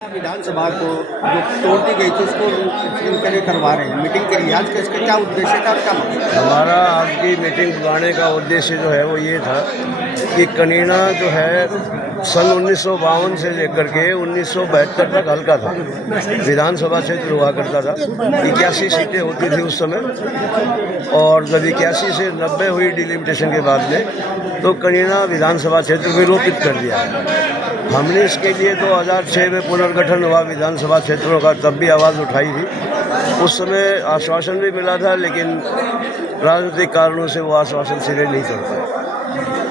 विधानसभा को जो तोड़ दी गई थी उसको इनके लिए करवा रहे हैं मीटिंग के लिए। आज का इसका क्या उद्देश्य था और क्या मकसद? हमारा आज की मीटिंग बुलाने का उद्देश्य जो है वो ये था कि कनीना जो है सन 1952 से लेकर के 1972 तक हल्का था, विधानसभा क्षेत्र हुआ करता था। 81 सीटें होती थी उस समय, और जब 81 से 90 हुई डिलिमिटेशन के बाद में तो कनीना विधानसभा क्षेत्र विलोपित कर दिया। हमने इसके लिए 2006 में पुनर्गठन हुआ विधानसभा क्षेत्रों का, तब भी आवाज़ उठाई थी। उस समय आश्वासन भी मिला था, लेकिन राजनीतिक कारणों से वो आश्वासन सिरे नहीं चढ़ पाए।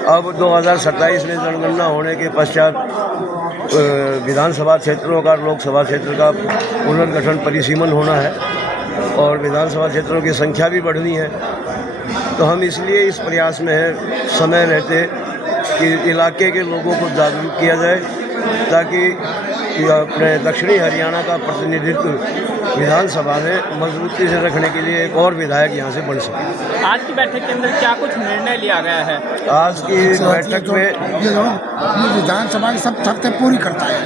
अब 2027 में जनगणना होने के पश्चात विधानसभा क्षेत्रों का, लोकसभा क्षेत्र का पुनर्गठन परिसीमन होना है और विधानसभा क्षेत्रों की संख्या भी बढ़नी है। तो हम इसलिए इस प्रयास में हैं समय रहते कि इलाके के लोगों को जागरूक किया जाए, ताकि अपने दक्षिणी हरियाणा का प्रतिनिधित्व विधानसभा में मजबूती से रखने के लिए एक और विधायक यहाँ से बन सके। आज की बैठक के अंदर क्या कुछ निर्णय लिया गया है? आज की बैठक में ये विधानसभा की सब शर्तें पूरी करता है।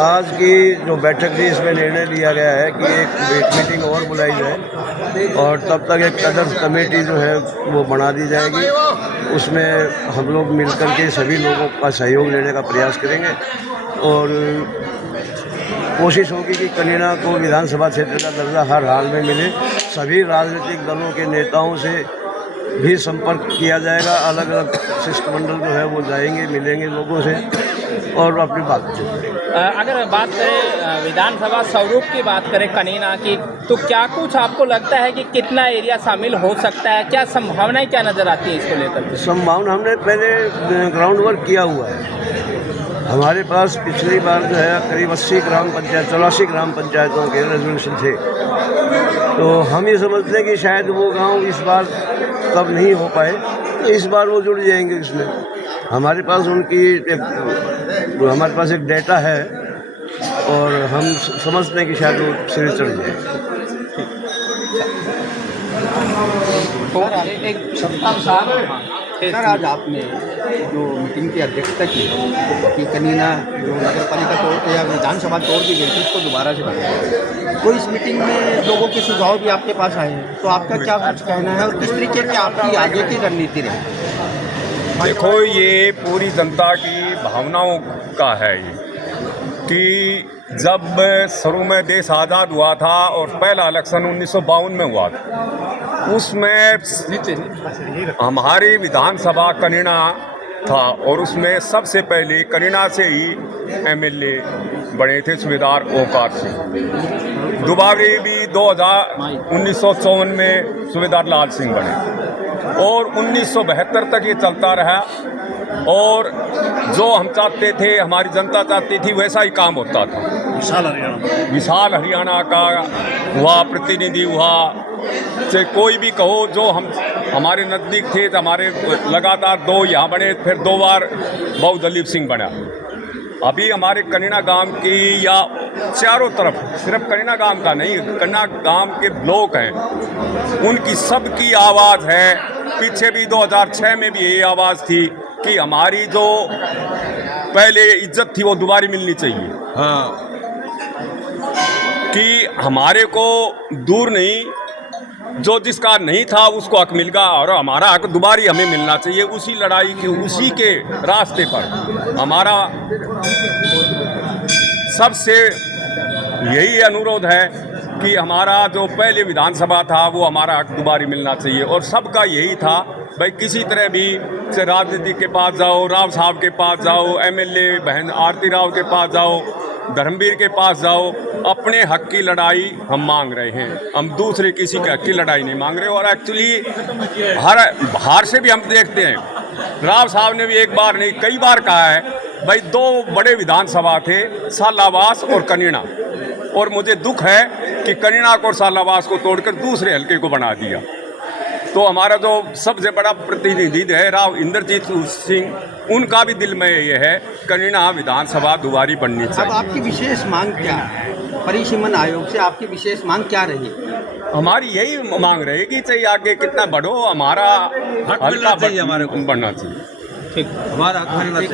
आज की जो बैठक थी इसमें निर्णय लिया गया है कि एक मीटिंग और बुलाई जाए और तब तक एक तदर्थ कमेटी जो है वो बना दी जाएगी। उसमें हम लोग मिलकर के सभी लोगों का सहयोग लेने का प्रयास करेंगे और कोशिश होगी कि कनीना को विधानसभा क्षेत्र का दर्जा हर हाल में मिले। सभी राजनीतिक दलों के नेताओं से भी संपर्क किया जाएगा। अलग अलग शिष्टमंडल जो है वो जाएंगे, मिलेंगे लोगों से और अपनी बात करेंगे। अगर बात करें विधानसभा स्वरूप की बात करें कनीना की, तो क्या कुछ आपको लगता है कि कितना एरिया शामिल हो सकता है? क्या संभावनाएं क्या नज़र आती है इसको लेकर? संभावना हमने पहले ग्राउंड वर्क किया हुआ है। हमारे पास पिछली बार जो है करीब 80 ग्राम पंचायत, 84 ग्राम पंचायतों के रेजोल्यूशन थे। तो हम ये समझते हैं कि शायद वो गांव इस बार तब नहीं हो पाए, तो इस बार वो जुड़ जाएंगे इसमें। हमारे पास हमारे पास एक डेटा है और हम समझते हैं कि शायद वो सिरे चढ़ जाएंगे। सर, आज आपने जो मीटिंग की अध्यक्षता की कि कनीना जो नगर पालिका तोड़ या विधानसभा तोड़ दी गई थी उसको दोबारा से बनाया, तो इस मीटिंग में लोगों के सुझाव भी आपके पास आए हैं, तो आपका क्या कुछ कहना है और किस तरीके की आपकी आगे की रणनीति रही? देखो, ये पूरी जनता की भावनाओं का है ये कि जब शुरू में देश आज़ाद हुआ था और पहला इलेक्शन 1952 में हुआ था, उसमें हमारी विधानसभा कनीना था और उसमें सबसे पहले कनीना से ही एमएलए बने थे सूबेदार ओंकार सिंह। दोबारा भी 1954 में सूबेदार लाल सिंह बने और 1972 तक ये चलता रहा। और जो हम चाहते थे, हमारी जनता चाहती थी, वैसा ही काम होता था। विशाल हरियाणा का हुआ, प्रतिनिधि हुआ, चाहे कोई भी कहो, जो हमारे नज़दीक थे तो हमारे लगातार 2 यहाँ बने, फिर 2 बार बहु दलीप सिंह बना। अभी हमारे कनीना गांव की या चारों तरफ, सिर्फ कनीना गांव का नहीं, कनीना गांव के ब्लॉक हैं, उनकी सबकी आवाज़ है। पीछे भी 2006 में भी यही आवाज़ थी कि हमारी जो पहले इज्जत थी वो दोबारा मिलनी चाहिए। हाँ, कि हमारे को दूर नहीं, जो जिसका नहीं था उसको हक मिल गया और हमारा हक दोबारा हमें मिलना चाहिए। उसी लड़ाई के, उसी के रास्ते पर हमारा सबसे यही अनुरोध है कि हमारा जो पहले विधानसभा था वो हमारा हक दोबारा मिलना चाहिए। और सबका यही था भाई, किसी तरह भी से राजनीति के पास जाओ, राव साहब के पास जाओ, एमएलए बहन आरती राव के पास जाओ, धर्मवीर के पास जाओ, अपने हक की लड़ाई हम मांग रहे हैं। हम दूसरे किसी के हक की लड़ाई नहीं मांग रहे। और एक्चुअली बाहर से भी हम देखते हैं, राव साहब ने भी एक बार नहीं कई बार कहा है भाई, 2 बड़े विधानसभा थे, सालावास और कनीना, और मुझे दुख है कि कनीना को और सालावास को तोड़कर दूसरे हल्के को बना दिया। तो हमारा जो सबसे बड़ा प्रतिनिधि है राव इंद्रजीत सिंह, उनका भी दिल में ये है कनीना विधानसभा दोबारी बननी चाहिए। अब आपकी विशेष मांग क्या है? परिसीमन आयोग से आपकी विशेष मांग क्या रही? हमारी यही मांग रहेगी, चाहे आगे कितना बढ़ो, हमारा हल्का बढ़ना चाहिए। ठीक, हमारा